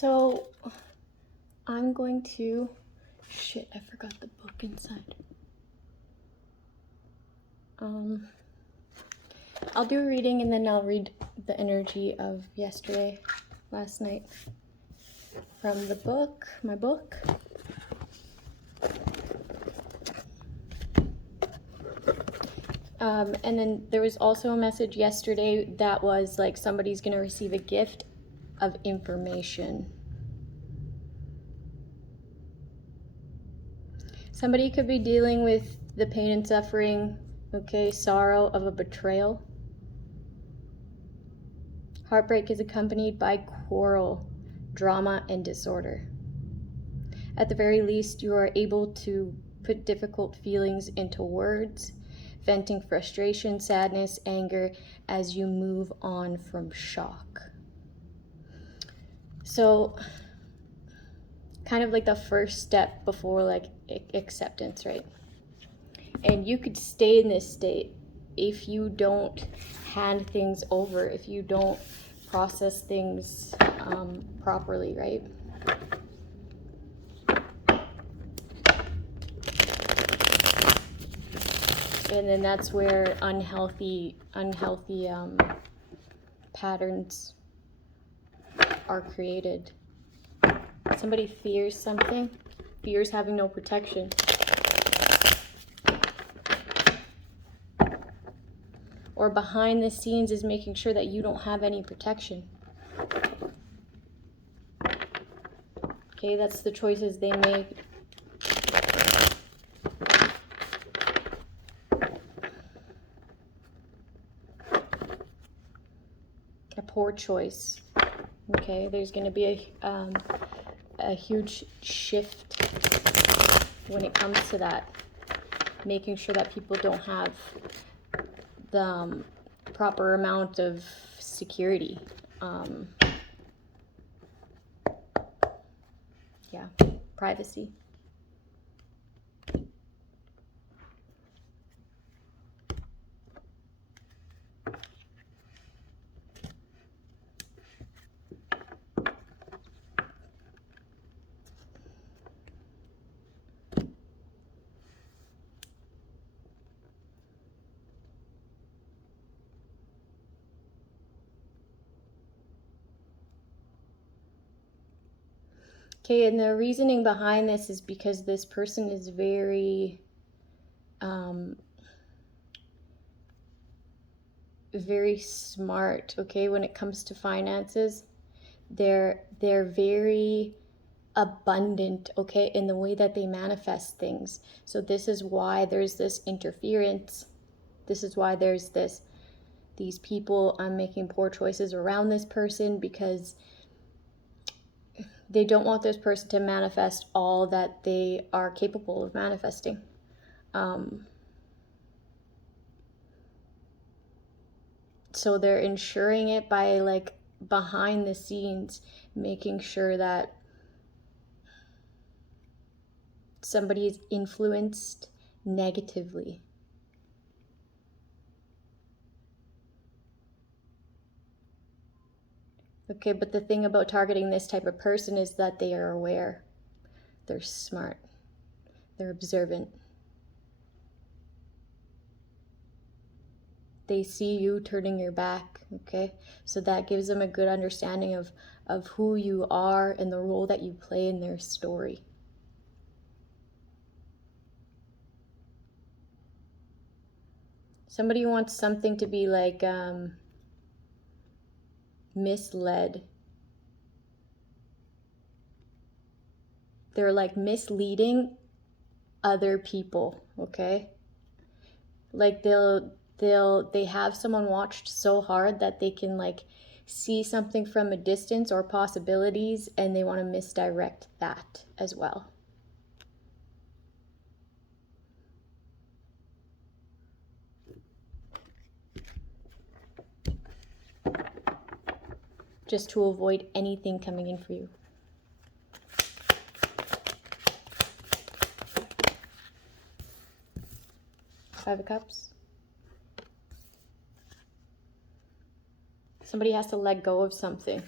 So I'm going to, shit, I forgot the book inside. I'll do a reading and then I'll read the energy of last night, from the book, my book. And then there was also a message yesterday that was like somebody's gonna receive a gift of information. Somebody could be dealing with the pain and suffering, okay, sorrow of a betrayal. Heartbreak is accompanied by quarrel, drama, and disorder. At the very least, you are able to put difficult feelings into words, venting frustration, sadness, anger as you move on from shock. So, kind of like the first step before like acceptance, right? And you could stay in this state if you don't hand things over, if you don't process things properly, right? And then that's where unhealthy patterns are created. Somebody fears something, fears having no protection. Or behind the scenes is making sure that you don't have any protection. Okay, that's the choices they make. A poor choice. Okay, there's going to be a huge shift when it comes to that. Making sure that people don't have the proper amount of security. Yeah, privacy. Okay, and the reasoning behind this is because this person is very, very smart, okay, when it comes to finances. They're very abundant, okay, in the way that they manifest things. So this is why there's this interference. This is why there's these people making poor choices around this person, because they don't want this person to manifest all that they are capable of manifesting. So they're ensuring it by like behind the scenes, making sure that somebody is influenced negatively. Okay, but the thing about targeting this type of person is that they are aware. They're smart. They're observant. They see you turning your back, okay? So that gives them a good understanding of who you are and the role that you play in their story. Somebody wants something to be like misled. They're like misleading other people, okay? Like they have someone watched so hard that they can like see something from a distance or possibilities, and they want to misdirect that as well. Just to avoid anything coming in for you. Five of Cups. Somebody has to let go of something.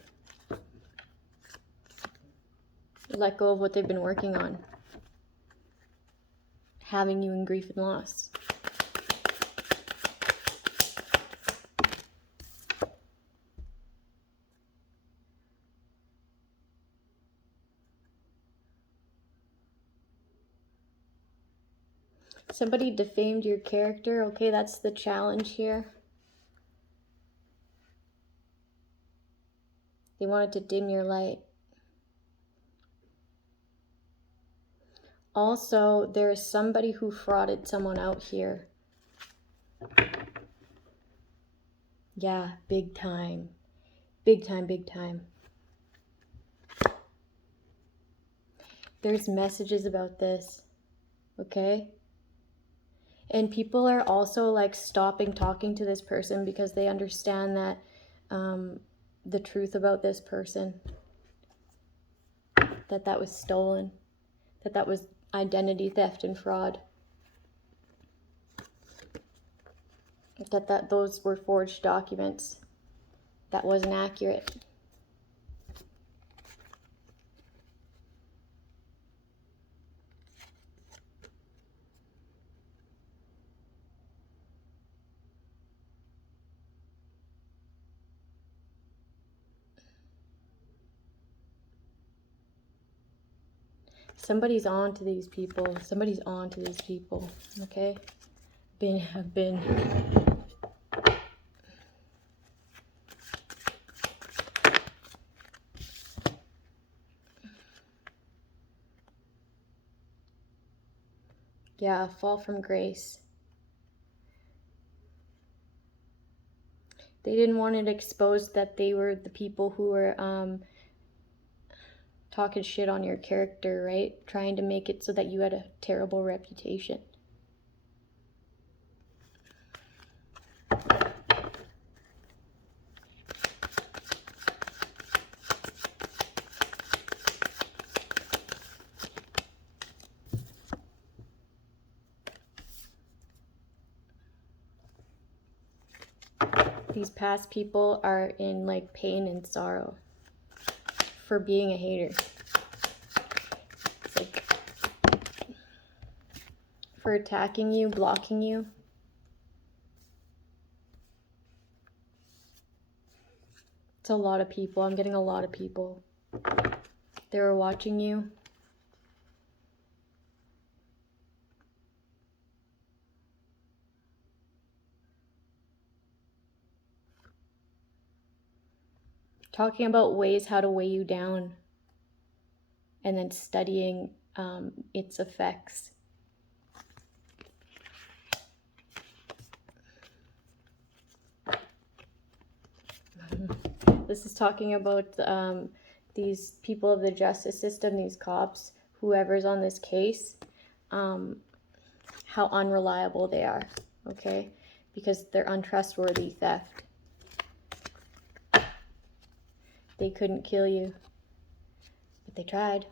let go of what they've been working on, having you in grief and loss. Somebody defamed your character. Okay, that's the challenge here. They wanted to dim your light. Also, there is somebody who frauded someone out here. Yeah, big time. Big time, big time. There's messages about this, okay? And people are also like stopping talking to this person because they understand that the truth about this person, that was stolen, that was identity theft and fraud, that those were forged documents, that wasn't accurate. Somebody's on to these people. Somebody's on to these people, okay? Have been. Yeah, fall from grace. They didn't want it exposed that they were the people who were talking shit on your character, right? Trying to make it so that you had a terrible reputation. These past people are in like pain and sorrow for being a hater. It's like for attacking you, blocking you. It's a lot of people. I'm getting a lot of people. They were watching you. Talking about ways how to weigh you down. And then studying its effects. This is talking about these people of the justice system, these cops, whoever's on this case, how unreliable they are, okay? Because they're untrustworthy theft. They couldn't kill you, but they tried.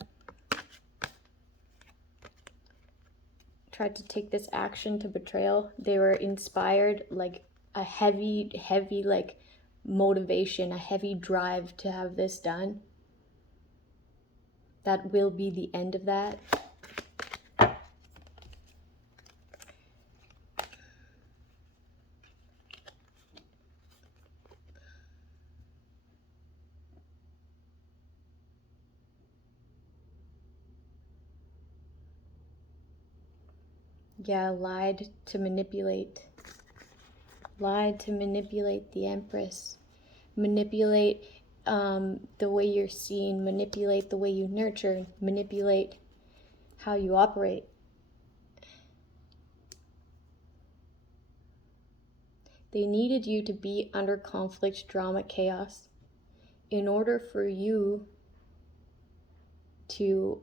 Tried to take this action to betrayal. They were inspired, like a heavy, like motivation, a heavy drive to have this done. That will be the end of that. Yeah, lied to manipulate. Lied to manipulate the Empress. Manipulate the way you're seen. Manipulate the way you nurture. Manipulate how you operate. They needed you to be under conflict, drama, chaos in order for you to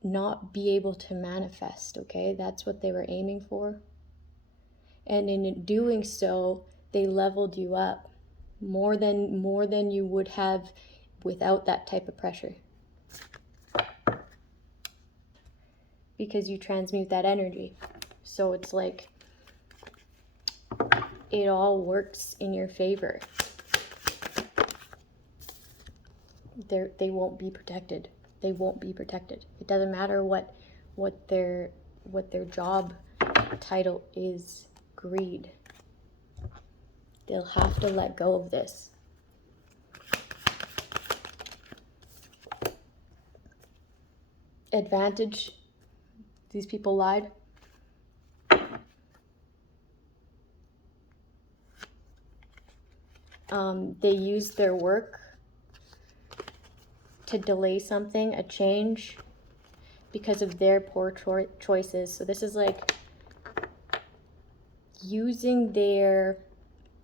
not be able to manifest, okay? That's what they were aiming for. And in doing so, they leveled you up more than you would have without that type of pressure. Because you transmute that energy. So it's like it all works in your favor. They won't be protected. They won't be protected. It doesn't matter what their job title is. Greed. They'll have to let go of this. Advantage. These people lied. They used their work to delay something, a change, because of their poor choices. So this is like using their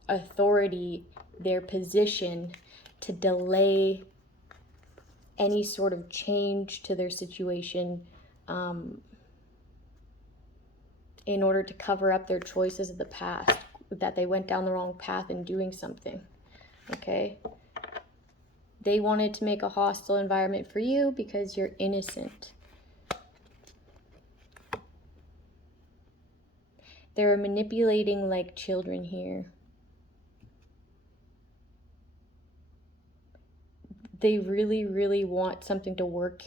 authority, their position, to delay any sort of change to their situation, in order to cover up their choices of the past, that they went down the wrong path in doing something. Okay? They wanted to make a hostile environment for you because you're innocent. They're manipulating like children here. They really, really want something to work.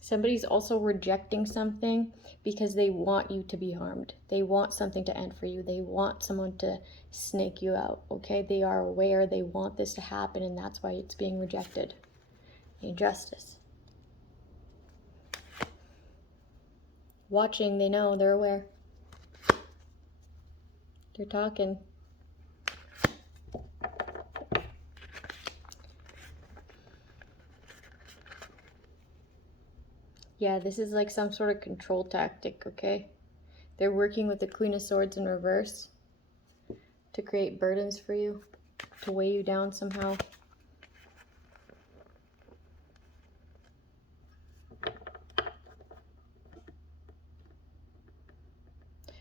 Somebody's also rejecting something because they want you to be harmed. They want something to end for you. They want someone to snake you out, okay? They are aware they want this to happen, and that's why it's being rejected. Injustice. Watching, they know, they're aware. They're talking. Yeah, this is like some sort of control tactic, okay? They're working with the Queen of Swords in reverse to create burdens for you, to weigh you down somehow.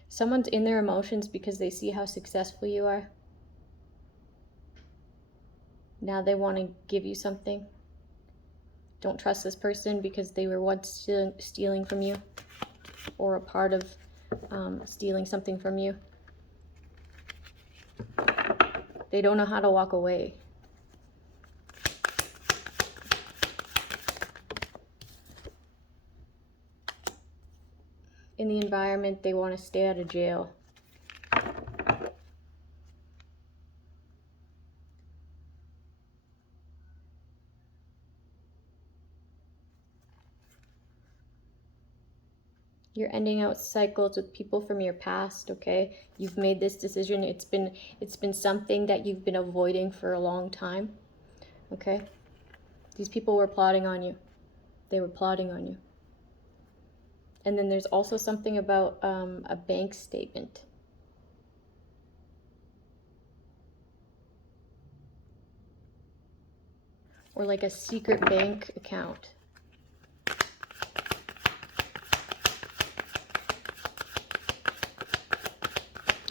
Someone's in their emotions because they see how successful you are. Now they want to give you something. Don't trust this person because they were once stealing from you, or a part of stealing something from you. They don't know how to walk away. In the environment, they want to stay out of jail. You're ending out cycles with people from your past, okay? You've made this decision. It's been something that you've been avoiding for a long time, okay? These people were plotting on you. They were plotting on you. And then there's also something about a bank statement. Or like a secret bank account.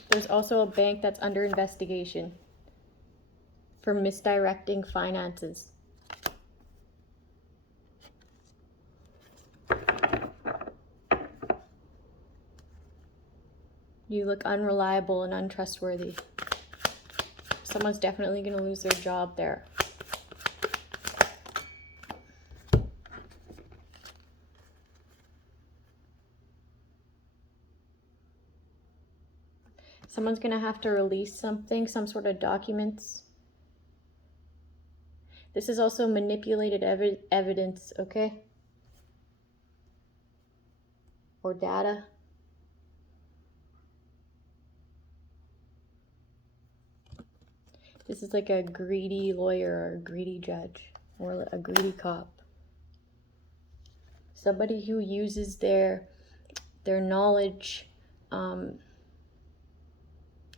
There's also a bank that's under investigation for misdirecting finances. You look unreliable and untrustworthy. Someone's definitely going to lose their job there. Someone's going to have to release something, some sort of documents. This is also manipulated evidence, okay? Or data. This is like a greedy lawyer or a greedy judge or a greedy cop. Somebody who uses their knowledge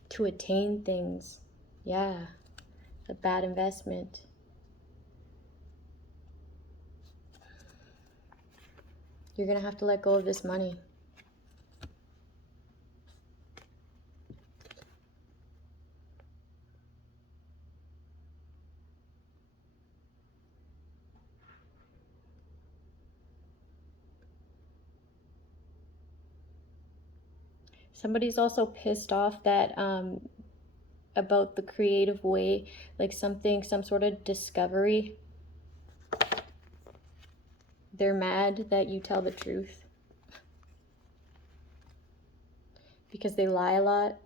to attain things. Yeah, a bad investment. You're going to have to let go of this money. Somebody's also pissed off that about the creative way, like some sort of discovery. They're mad that you tell the truth because they lie a lot.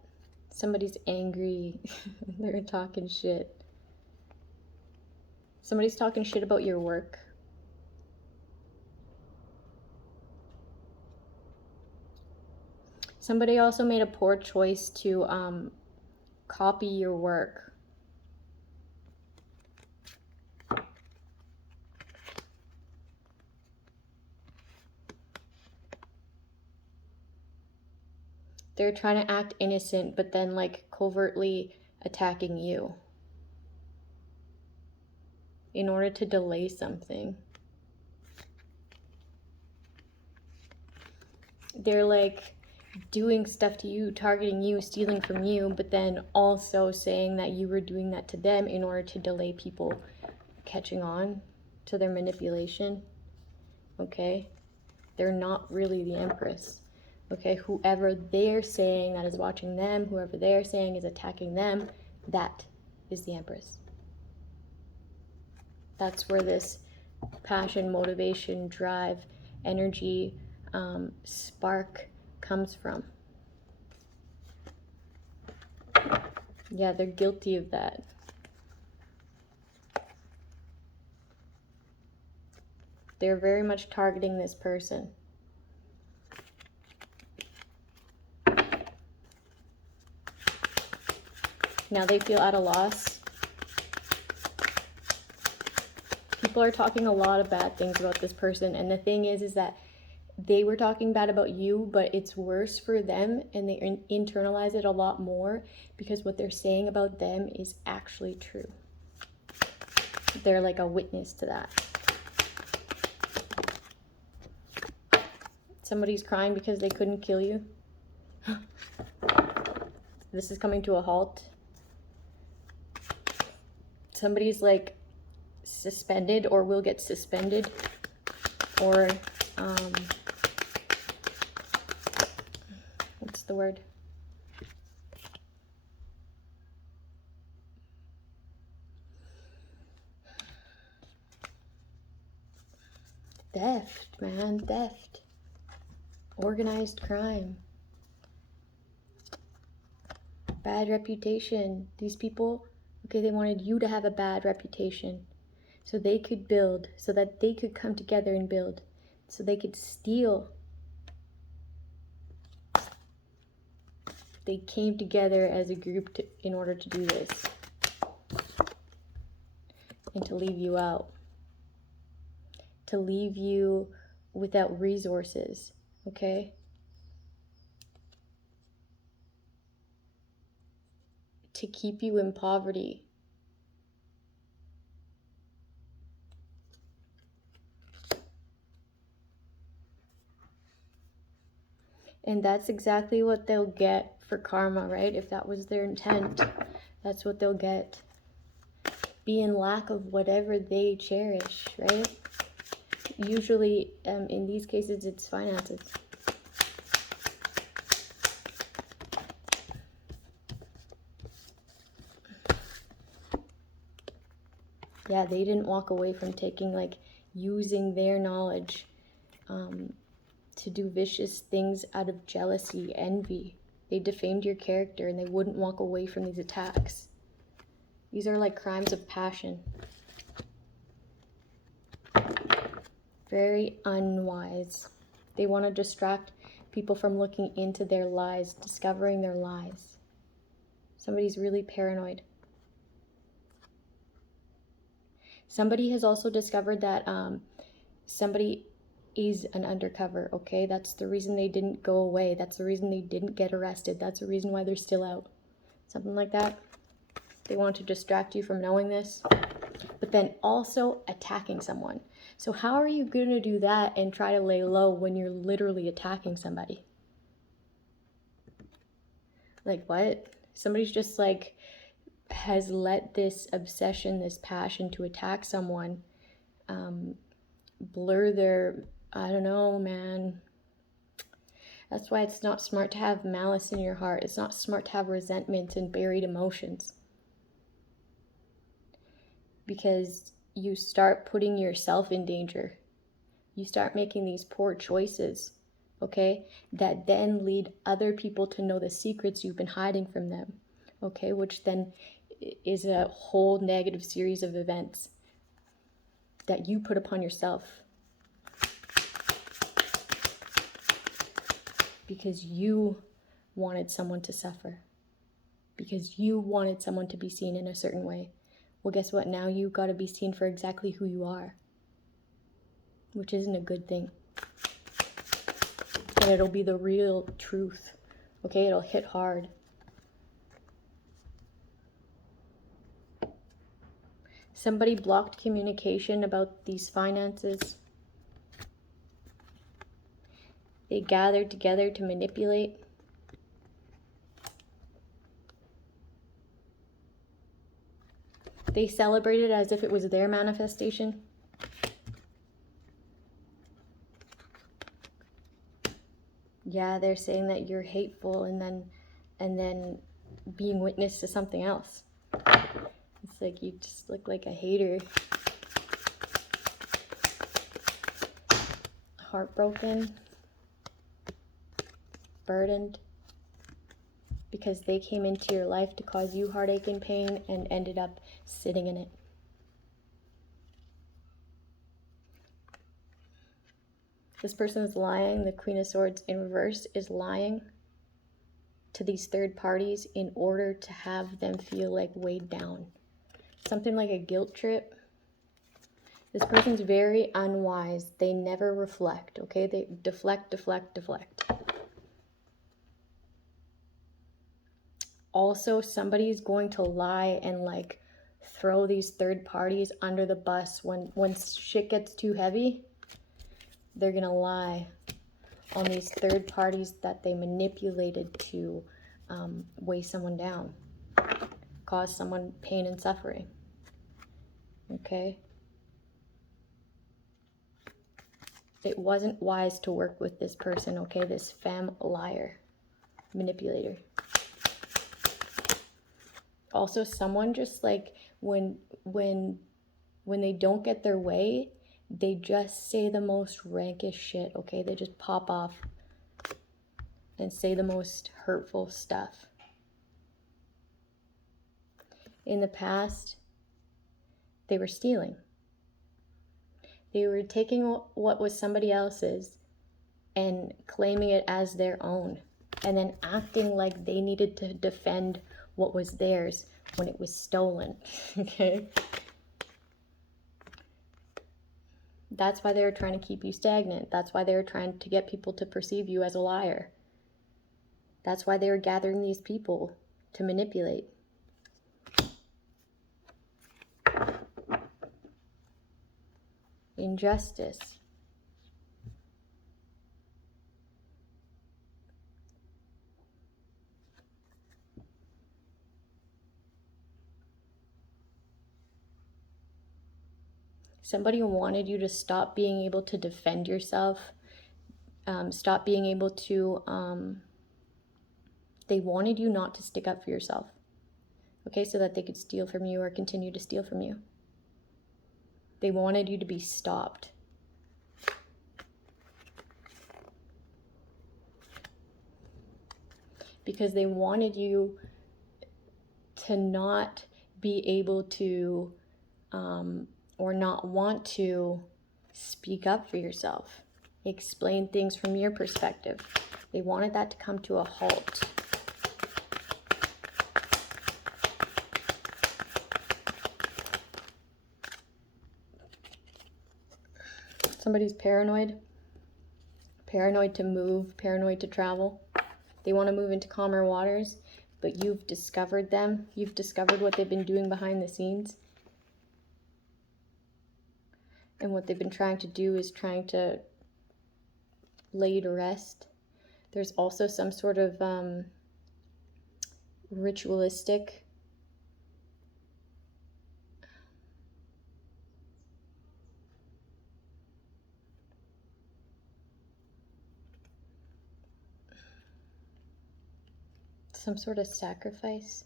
Somebody's angry. They're talking shit. Somebody's talking shit about your work. Somebody also made a poor choice to copy your work. They're trying to act innocent, but then like covertly attacking you in order to delay something. They're like doing stuff to you, targeting you, stealing from you, but then also saying that you were doing that to them in order to delay people catching on to their manipulation. Okay? They're not really the Empress. Okay? Whoever they're saying that is watching them, whoever they're saying is attacking them, that is the Empress. That's where this passion, motivation, drive, energy, spark comes from. Yeah, they're guilty of that. They're very much targeting this person. Now they feel at a loss. People are talking a lot of bad things about this person, and the thing is that they were talking bad about you, but it's worse for them, and they internalize it a lot more because what they're saying about them is actually true. They're like a witness to that. Somebody's crying because they couldn't kill you. This is coming to a halt. Somebody's like suspended or will get suspended, or what's the word? Theft, man, theft. Organized crime. Bad reputation. These people, okay, they wanted you to have a bad reputation so they could build, so that they could come together and build, so they could steal. They came together as a group in order to do this and to leave you out, to leave you without resources, okay? To keep you in poverty. And that's exactly what they'll get for karma, right? If that was their intent, that's what they'll get. Be in lack of whatever they cherish, right? Usually, in these cases, it's finances. Yeah, they didn't walk away from taking, like, using their knowledge to do vicious things out of jealousy, envy. They defamed your character and they wouldn't walk away from these attacks. These are like crimes of passion. Very unwise. They want to distract people from looking into their lies, discovering their lies. Somebody's really paranoid. Somebody has also discovered that somebody is an undercover, okay? That's the reason they didn't go away. That's the reason they didn't get arrested. That's the reason why they're still out. Something like that. They want to distract you from knowing this, but then also attacking someone. So how are you going to do that and try to lay low when you're literally attacking somebody? Like what? Somebody's just like has let this obsession, this passion to attack someone blur their, I don't know, man. That's why it's not smart to have malice in your heart. It's not smart to have resentment and buried emotions. Because you start putting yourself in danger. You start making these poor choices, okay, that then lead other people to know the secrets you've been hiding from them, okay, which then is a whole negative series of events that you put upon yourself because you wanted someone to suffer, because you wanted someone to be seen in a certain way. Well, guess what? Now you got to be seen for exactly who you are, which isn't a good thing. And it'll be the real truth, okay? It'll hit hard. Somebody blocked communication about these finances. They gathered together to manipulate. They celebrated as if it was their manifestation. Yeah, they're saying that you're hateful and then being witness to something else. It's like you just look like a hater. Heartbroken. Burdened. Because they came into your life to cause you heartache and pain and ended up sitting in it. This person is lying. The Queen of Swords in reverse is lying to these third parties in order to have them feel like weighed down. Something like a guilt trip. This person's very unwise. They never reflect, okay? They deflect, deflect, deflect. Also, somebody's going to lie and like throw these third parties under the bus when shit gets too heavy. They're gonna lie on these third parties that they manipulated to weigh someone down, cause someone pain and suffering. Okay? It wasn't wise to work with this person, okay? This femme liar, manipulator. Also, someone just like when they don't get their way, they just say the most rankish shit, okay? They just pop off and say the most hurtful stuff. In the past, they were stealing. They were taking what was somebody else's and claiming it as their own, and then acting like they needed to defend what was theirs when it was stolen, okay? That's why they were trying to keep you stagnant. That's why they were trying to get people to perceive you as a liar. That's why they were gathering these people to manipulate. Injustice. Somebody wanted you to stop being able to defend yourself. Stop being able to... they wanted you not to stick up for yourself. Okay, so that they could steal from you or continue to steal from you. They wanted you to be stopped. Because they wanted you to not be able to or not want to speak up for yourself. Explain things from your perspective. They wanted that to come to a halt. Somebody's paranoid. Paranoid to move, paranoid to travel. They want to move into calmer waters, but you've discovered them. You've discovered what they've been doing behind the scenes. And what they've been trying to do is trying to lay you to rest. There's also some sort of ritualistic Some sort of sacrifice.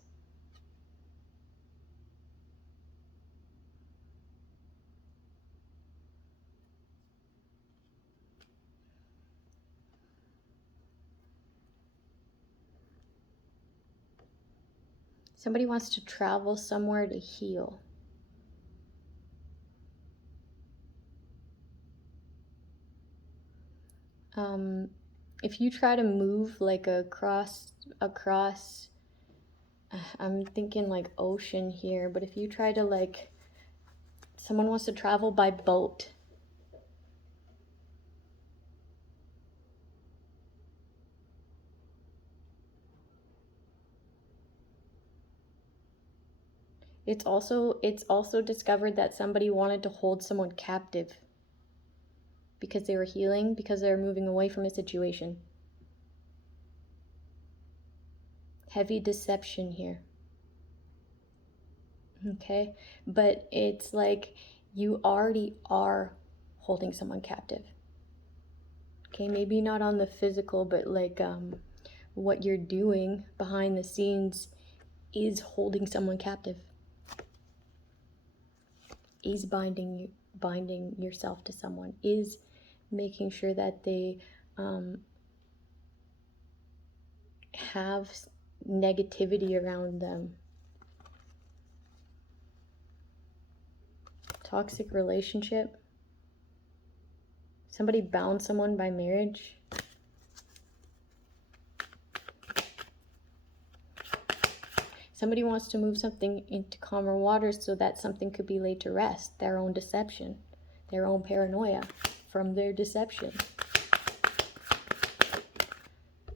Somebody wants to travel somewhere to heal. If you try to move like across, I'm thinking like ocean here, but if you try to like, someone wants to travel by boat. It's also discovered that somebody wanted to hold someone captive because they were healing, because they were moving away from a situation. Heavy deception here. Okay, but it's like you already are holding someone captive. Okay, maybe not on the physical, but like what you're doing behind the scenes is holding someone captive. Is binding yourself to someone, is making sure that they have negativity around them. Toxic relationship. Somebody bound someone by marriage. Somebody wants to move something into calmer waters so that something could be laid to rest. Their own deception, their own paranoia from their deception.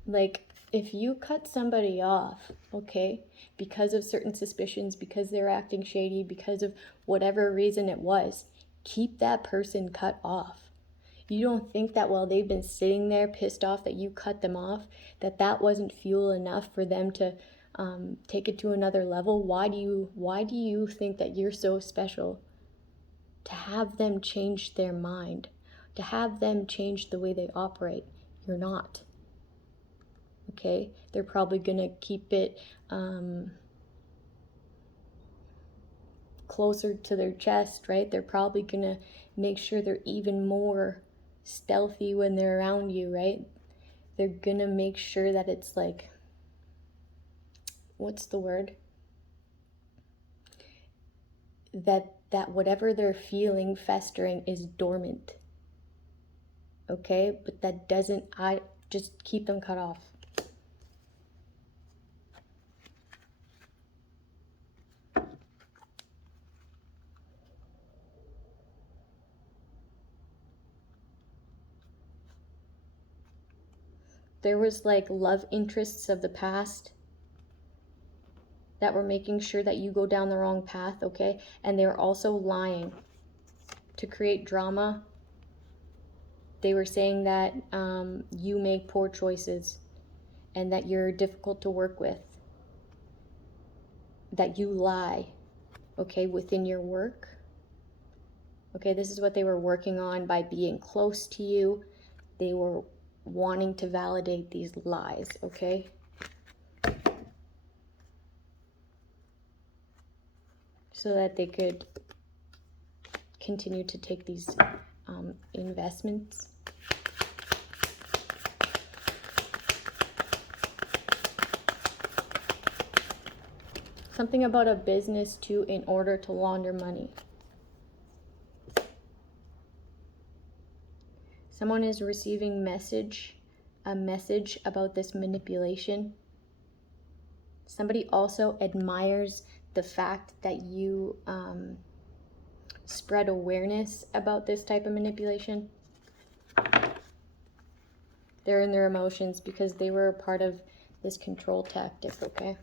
Like, if you cut somebody off, okay, because of certain suspicions, because they're acting shady, because of whatever reason it was, keep that person cut off. You don't think that while they've been sitting there pissed off that you cut them off, that wasn't fuel enough for them to take it to another level? Why do you think that you're so special to have them change their mind, to have them change the way they operate? You're not. Okay, they're probably gonna keep it closer to their chest, right? They're probably gonna make sure they're even more stealthy when they're around you, right? They're gonna make sure that it's like, what's the word? That whatever they're feeling festering is dormant. Okay, but that doesn't, I just keep them cut off. There was like love interests of the past that were making sure that you go down the wrong path, okay? And they were also lying to create drama. They were saying that you make poor choices and that you're difficult to work with, that you lie, okay, within your work. Okay, this is what they were working on by being close to you. They were wanting to validate these lies, okay? So that they could continue to take these investments. Something about a business too, in order to launder money. Someone is receiving a message about this manipulation. Somebody also admires the fact that you spread awareness about this type of manipulation. They're in their emotions because they were a part of this control tactic, okay?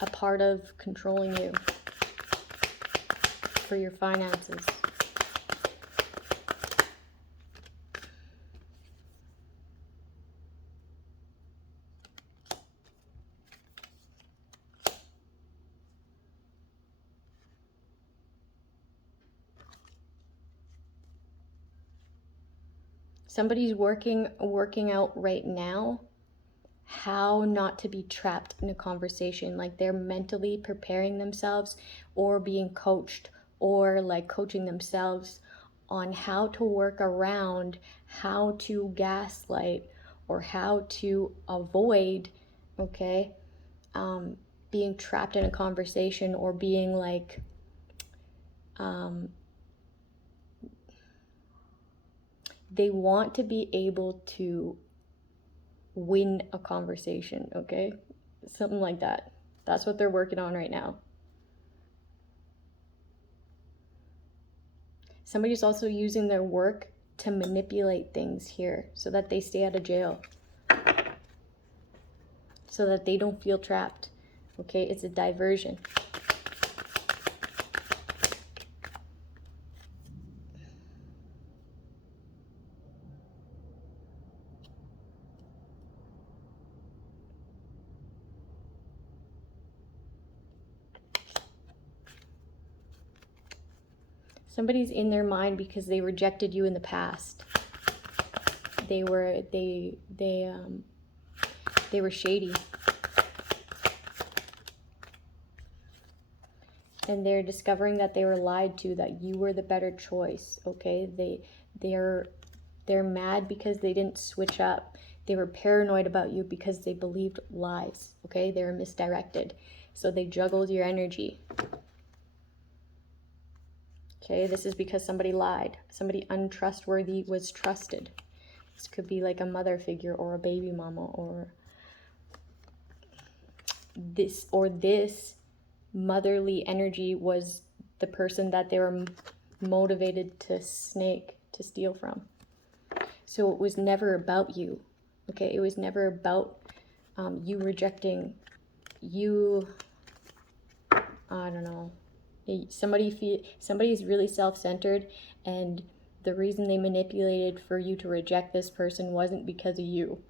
A part of controlling you for your finances. Somebody's working out right now how not to be trapped in a conversation. Like they're mentally preparing themselves or being coached or like coaching themselves on how to work around, how to gaslight, or how to avoid, okay, being trapped in a conversation or being like, they want to be able to win a conversation, okay? Something like that. That's what they're working on right now. Somebody's also using their work to manipulate things here so that they stay out of jail, so that they don't feel trapped, okay? It's a diversion. Somebody's in their mind because they rejected you in the past. They were shady. And they're discovering that they were lied to, that you were the better choice, okay? They're mad because they didn't switch up. They were paranoid about you because they believed lies, okay? They were misdirected. So they juggled your energy. Okay, this is because somebody lied. Somebody untrustworthy was trusted. This could be like a mother figure or a baby mama or this motherly energy was the person that they were motivated to steal from. So it was never about you, okay? It was never about you rejecting you. I don't know. Somebody's really self-centered, and the reason they manipulated for you to reject this person wasn't because of you,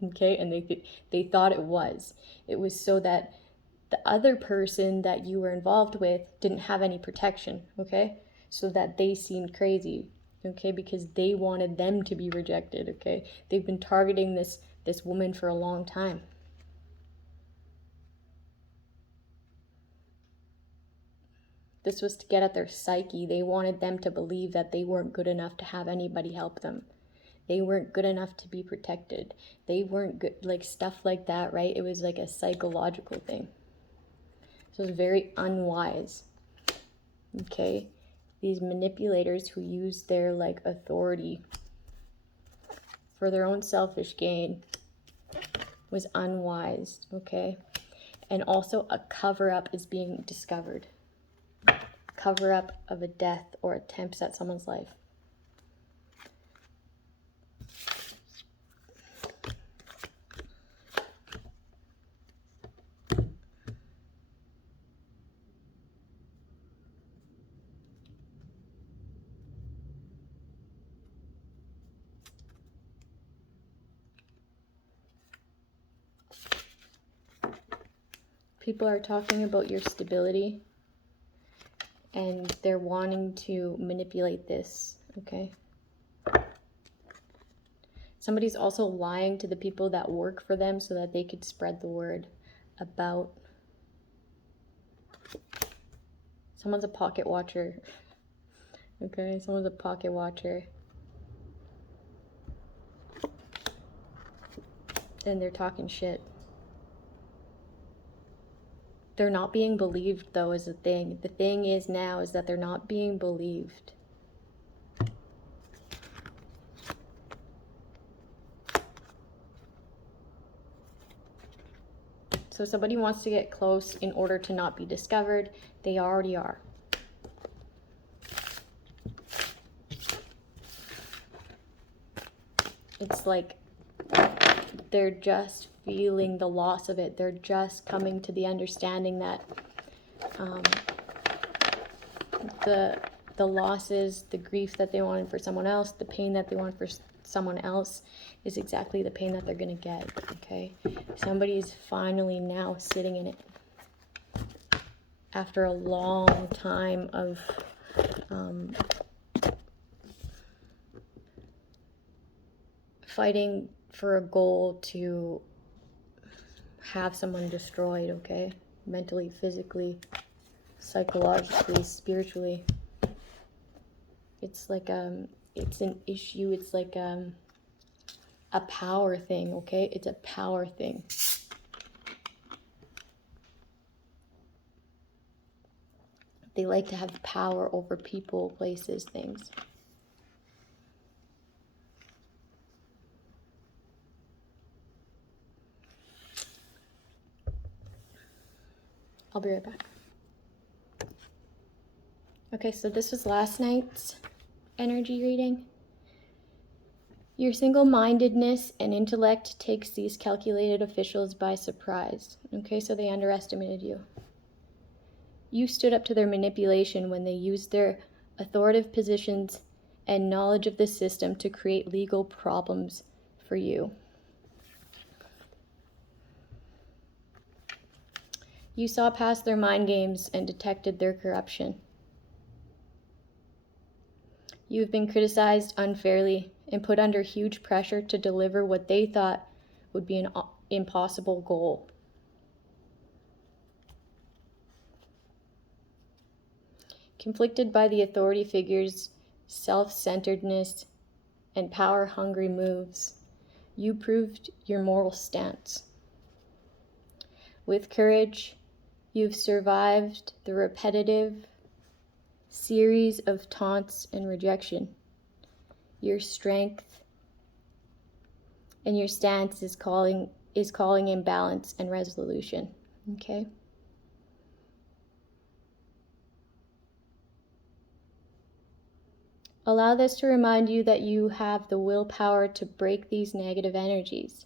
okay? And they thought it was. It was so that the other person that you were involved with didn't have any protection, okay? So that they seemed crazy, okay? Because they wanted them to be rejected, okay? They've been targeting this woman for a long time. This was to get at their psyche. They wanted them to believe that they weren't good enough to have anybody help them. They weren't good enough to be protected. They weren't good, like stuff like that, right? It was like a psychological thing. So it was very unwise, okay? These manipulators who use their like authority for their own selfish gain was unwise, okay? And also a cover-up is being discovered. Cover-up of a death or attempts at someone's life. People are talking about your stability, and they're wanting to manipulate this, okay? Somebody's also lying to the people that work for them so that they could spread the word about. Someone's a pocket watcher, okay? Someone's a pocket watcher. And they're talking shit. They're not being believed, though, is the thing. The thing is now is that they're not being believed. So somebody wants to get close in order to not be discovered. They already are. It's like they're just feeling the loss of it. They're just coming to the understanding that the losses, the grief that they wanted for someone else, the pain that they want for someone else is exactly the pain that they're going to get, okay? Somebody's finally now sitting in it after a long time of fighting for a goal to have someone destroyed, okay? Mentally, physically, psychologically, spiritually. It's like it's an issue. It's like a power thing, okay? It's a power thing. They like to have power over people, places, things. I'll be right back. Okay, so this was last night's energy reading. Your single-mindedness and intellect takes these calculated officials by surprise. Okay, so they underestimated you. You stood up to their manipulation when they used their authoritative positions and knowledge of the system to create legal problems for you. You saw past their mind games and detected their corruption. You have been criticized unfairly and put under huge pressure to deliver what they thought would be an impossible goal. Conflicted by the authority figures' self-centeredness and power-hungry moves, you proved your moral stance. With courage, you've survived the repetitive series of taunts and rejection. Your strength and your stance is calling in balance and resolution. Okay? Allow this to remind you that you have the willpower to break these negative energies.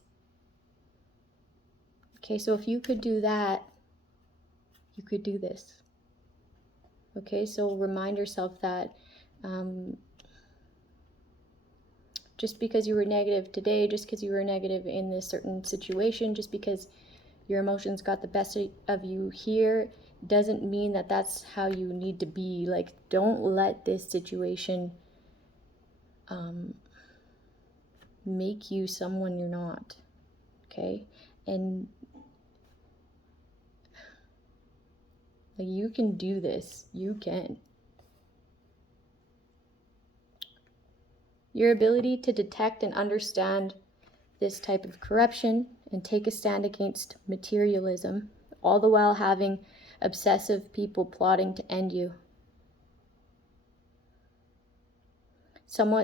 Okay, so if you could do that, you could do this. Okay, so remind yourself that just because you were negative today, just because you were negative in this certain situation, just because your emotions got the best of you here, doesn't mean that that's how you need to be. Like, don't let this situation make you someone you're not. Okay? And like, you can do this. You can. Your ability to detect and understand this type of corruption and take a stand against materialism, all the while having obsessive people plotting to end you.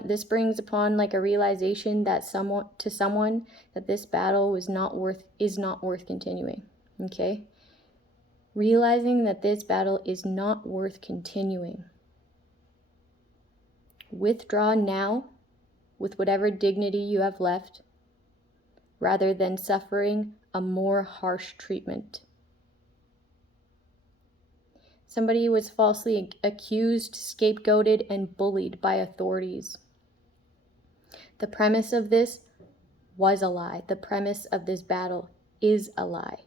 This brings upon like a realization that someone that this battle is not worth continuing. Okay? Realizing that this battle is not worth continuing. Withdraw now with whatever dignity you have left, rather than suffering a more harsh treatment. Somebody was falsely accused, scapegoated, and bullied by authorities. The premise of this was a lie. The premise of this battle is a lie.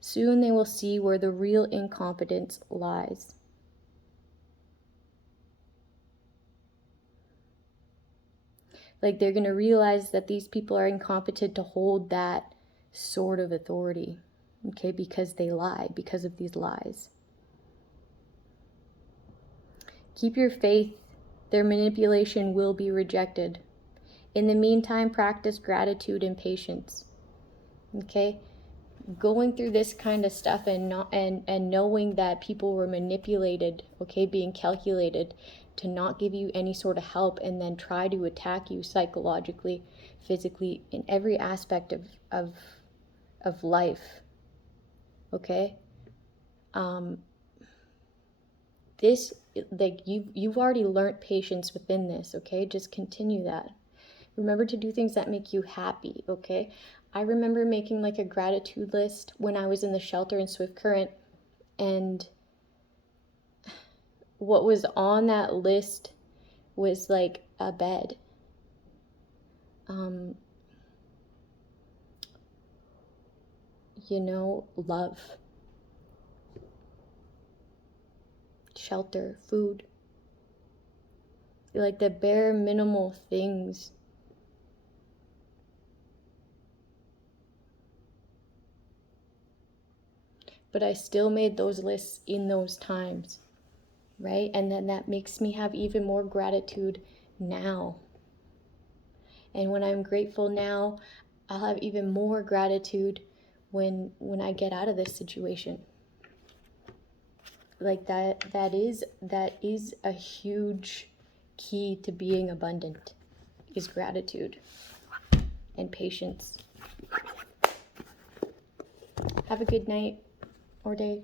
Soon they will see where the real incompetence lies. Like, they're going to realize that these people are incompetent to hold that sort of authority, okay, because they lie, because of these lies. Keep your faith. Their manipulation will be rejected. In the meantime, practice gratitude and patience. Okay? Going through this kind of stuff and knowing that people were manipulated, okay, being calculated to not give you any sort of help and then try to attack you psychologically, physically, in every aspect of life. Okay? This, like, you've already learned patience within this, okay? Just continue that. Remember to do things that make you happy, okay? I remember making like a gratitude list when I was in the shelter in Swift Current, and what was on that list was like a bed. Love, shelter, food, like the bare minimal things. but I still made those lists in those times, right? And then that makes me have even more gratitude now. And when I'm grateful now, I'll have even more gratitude when I get out of this situation. Like that is a huge key to being abundant, is gratitude and patience. Have a good night or day.